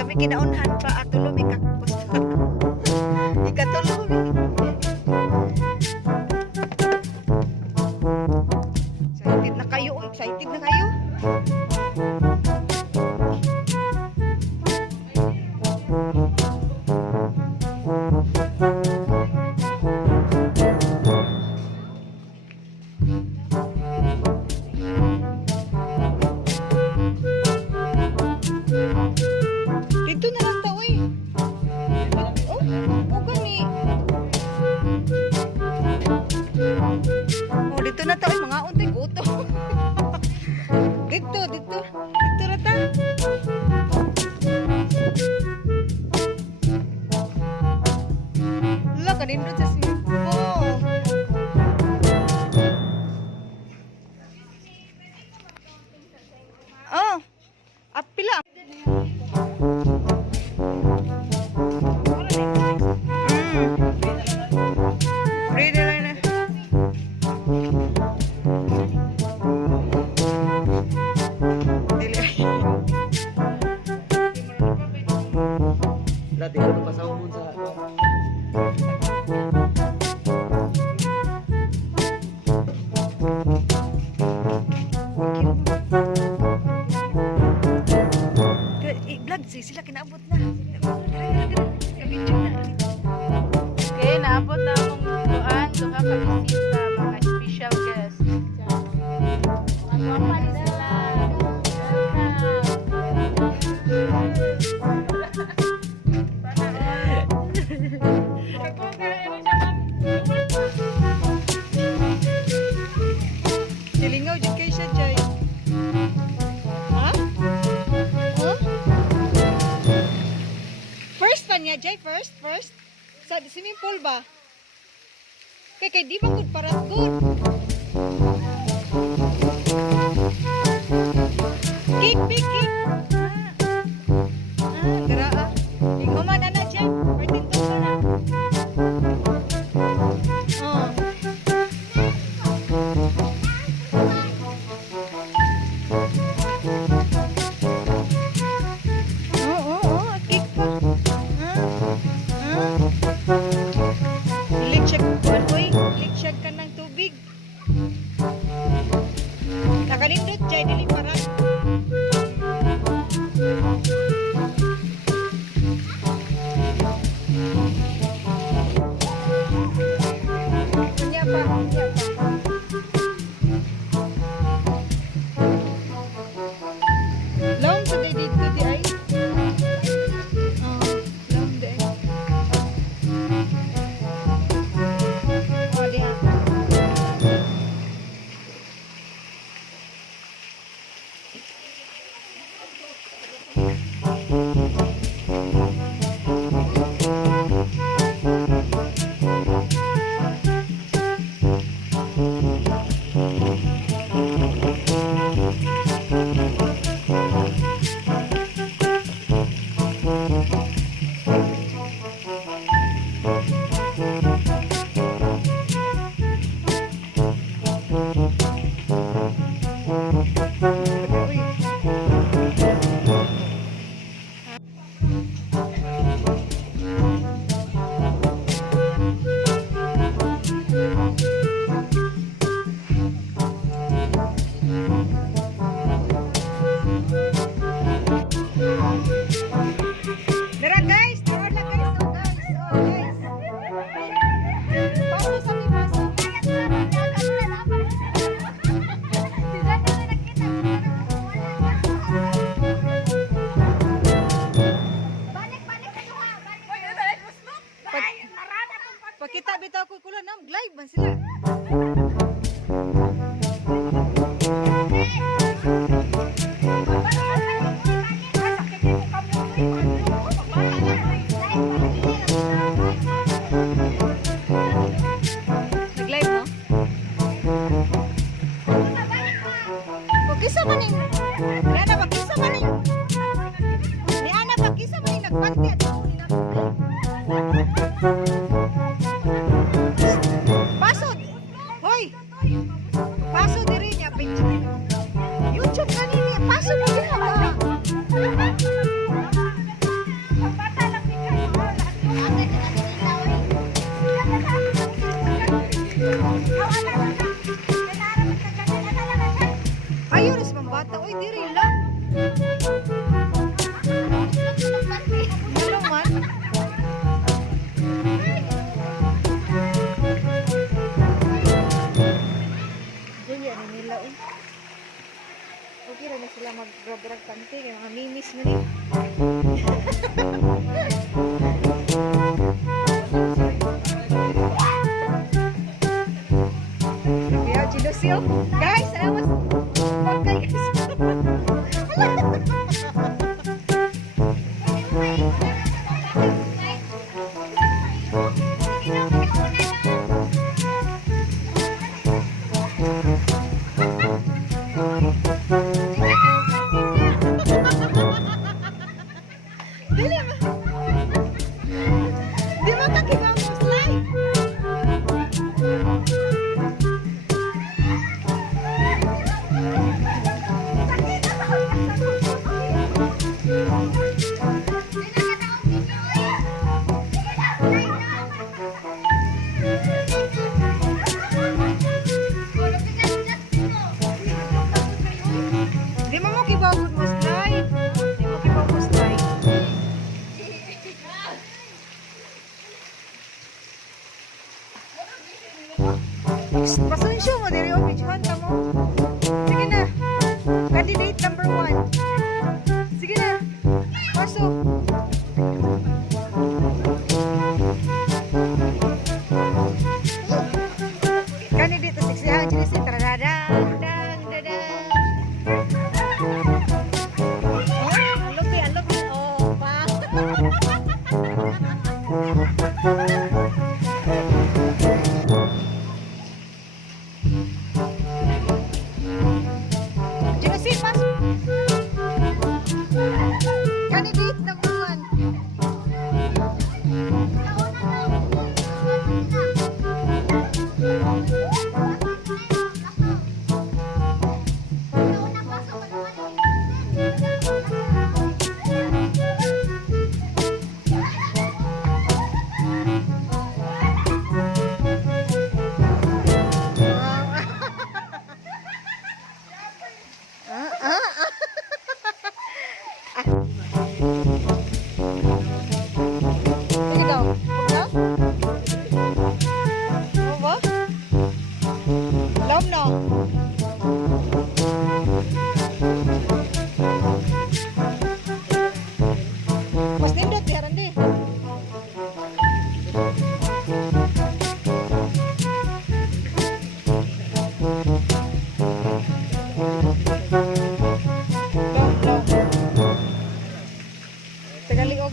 Kami kinaunhan pa atulo mi kakpos. Ikatulo mi. Excited na kayo, excited na kayo. Dito na lang daw eh. Oh, gani. Oh, dito na daw eh. Mga untay guto. Dito na ta. Wala, kanin doon sa simpo. Oh, apila. Ready na na. Dati ko nung pasaw mo sa I-vlog sila kinaabot na. Okay, naabot na akong tuan. Duha ka bisita, mga special guest. Ano pa sila? Silingaw dyan kayo siya, Jay. Ha? Huh? First pa niya, Jay? First? Sa swimming pool ba? Kay di ba good para good? Kick, big kick! Gara ah. Ikaw man na, Jay. Martin to ka na. Oh. Kick pa. Ligsyak ka ng tubig. Nakalindot, Jay, dili para. Kunya pa. Long sa day dito di ay. Long day. Oh, di ako. Dara guys, dara na guys. Oh guys. Paano sa libaso? Pakita bitaw ko kulan nam live man sila. Nag-live mo? Pagkisa man yung Ana, pagkisa man yung ni Ana, pagkisa man yung nagpanti at pasod! Hoy! Pasod diri niya, YouTube kanini, pasod mo din ako. Dili ba? Di ba kakibang mo slide? Di mo kibawag mo slide. Di mo kibawag mo slide. Pasensya mo, diri o picturean ka mo. Sige na. Candidate number 1. Sige na. Pasok. Candidate to 6. Yan, Janice. Taradang, dang, dadang. Alobi. Oh, pa. Janice, pasok. Candidate number 1. Sige daw. Huwag na? Ano ba? Alam na. Mas nindot, yaran di. Long. Tagaliog.